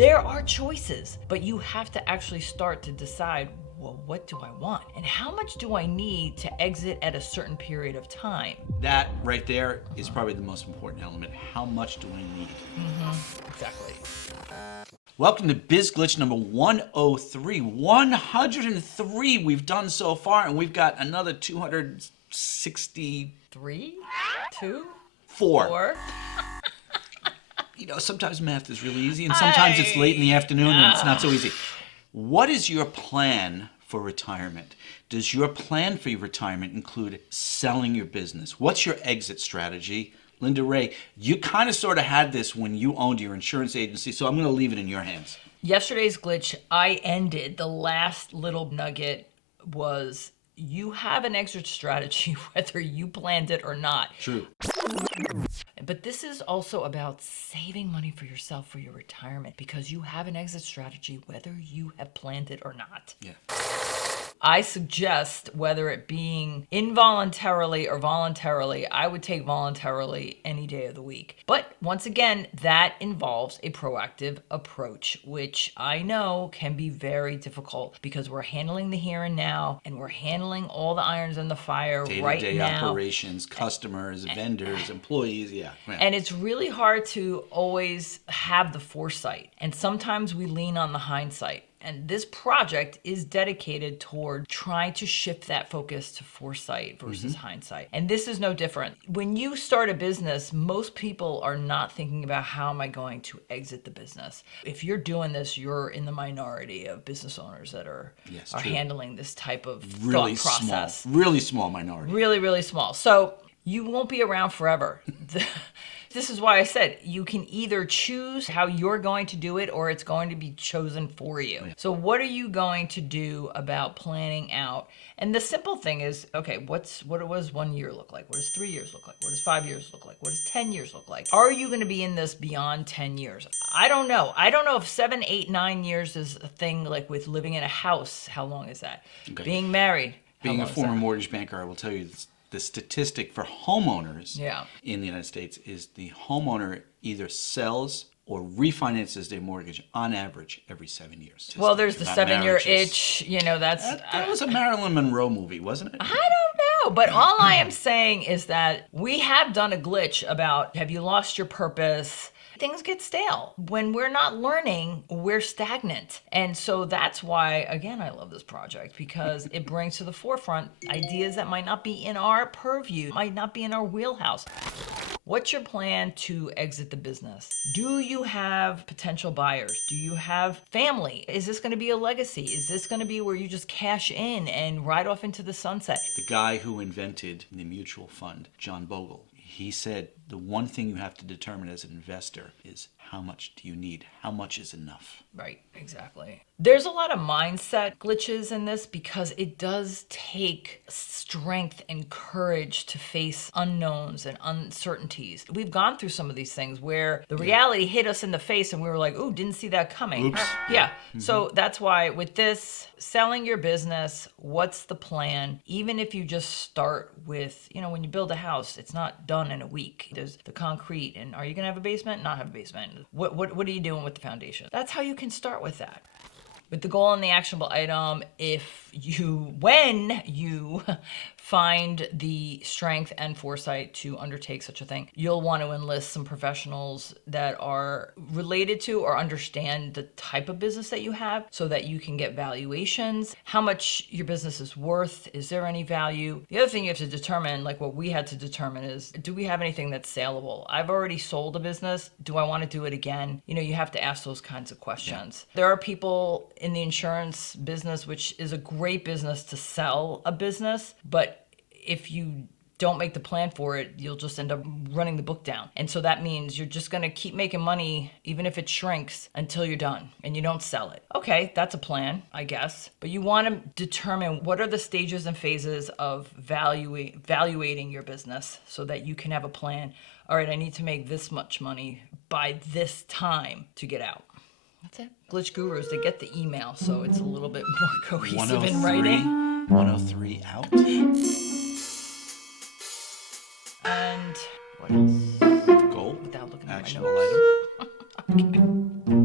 There are choices, but you have to actually start to decide, well, what do I want? And how much do I need to exit at a certain period of time? That right there is probably the most important element. How much do I need? Exactly. Welcome to Biz Glitch number 103. 103 we've done so far, and we've got another 264. 3, 2, Four. 4. You know, sometimes math is really easy, and sometimes it's late in the afternoon and it's not so easy. What is your plan for retirement? Does your plan for your retirement include selling your business? What's your exit strategy? Linda Ray, you kind of sort of had this when you owned your insurance agency, so I'm going to leave it in your hands. Yesterday's glitch, I ended. The last little nugget was you have an exit strategy whether you planned it or not. True. But this is also about saving money for yourself for your retirement because you have an exit strategy whether you have planned it or not. Yeah. I suggest, whether it being involuntarily or voluntarily, I would take voluntarily any day of the week. But once again, that involves a proactive approach, which I know can be very difficult because we're handling the here and now and we're handling all the irons in the fire right Day-to-day now. operations, customers, vendors, employees, yeah. And it's really hard to always have the foresight. And sometimes we lean on the hindsight. And this project is dedicated toward trying to shift that focus to foresight versus hindsight. And this is no different. When you start a business, most people are not thinking about how am I going to exit the business. If you're doing this, you're in the minority of business owners that are handling this type of Really thought process. small, really small minority. Really, really small. So you won't be around forever. This is why I said you can either choose how you're going to do it or it's going to be chosen for you. Yeah. So what are you going to do about planning out? And the simple thing is, okay, what does 1 year look like? What does 3 years look like? What does 5 years look like? What does 10 years look like? Are you going to be in this beyond 10 years? I don't know. I don't know if 7, 8, 9 years is a thing, like with living in a house. How long is that? Okay. Being married. Being a former mortgage banker, I will tell you this. The statistic for homeowners in the United States is the homeowner either sells or refinances their mortgage on average every 7 years. Well, there's the 7-year itch. You know, that was a Marilyn Monroe movie, wasn't it? I don't know. But all I am saying is that we have done a glitch about, have you lost your purpose? Things get stale. When we're not learning, we're stagnant. And so that's why, again, I love this project because it brings to the forefront ideas that might not be in our purview, might not be in our wheelhouse. What's your plan to exit the business? Do you have potential buyers? Do you have family? Is this going to be a legacy? Is this going to be where you just cash in and ride off into the sunset? The guy who invented the mutual fund, John Bogle, he said the one thing you have to determine as an investor is how much do you need? How much is enough? Right, exactly. There's a lot of mindset glitches in this because it does take strength and courage to face unknowns and uncertainties. We've gone through some of these things where the reality hit us in the face and we were like, ooh, didn't see that coming. Oops. Yeah. So that's why with this, selling your business, what's the plan? Even if you just start with, you know, when you build a house, it's not done in a week. There's the concrete and are you going to have a basement? Not have a basement. What are you doing with the foundation? That's how you can start with that. With the goal and the actionable item, when you find the strength and foresight to undertake such a thing, you'll want to enlist some professionals that are related to or understand the type of business that you have so that you can get valuations, how much your business is worth, is there any value? The other thing you have to determine, like what we had to determine is, do we have anything that's saleable? I've already sold a business. Do I want to do it again? You know, you have to ask those kinds of questions. Yeah. There are people in the insurance business, which is a great business to sell a business, but if you don't make the plan for it, you'll just end up running the book down. And so that means you're just going to keep making money, even if it shrinks, until you're done and you don't sell it. Okay, that's a plan, I guess. But you want to determine what are the stages and phases of valuating your business so that you can have a plan. All right, I need to make this much money by this time to get out. That's it. Glitch Gurus, they get the email, so it's a little bit more cohesive in writing. 103 out. And what else? Goal. Without looking at actionable my notes. item. Okay.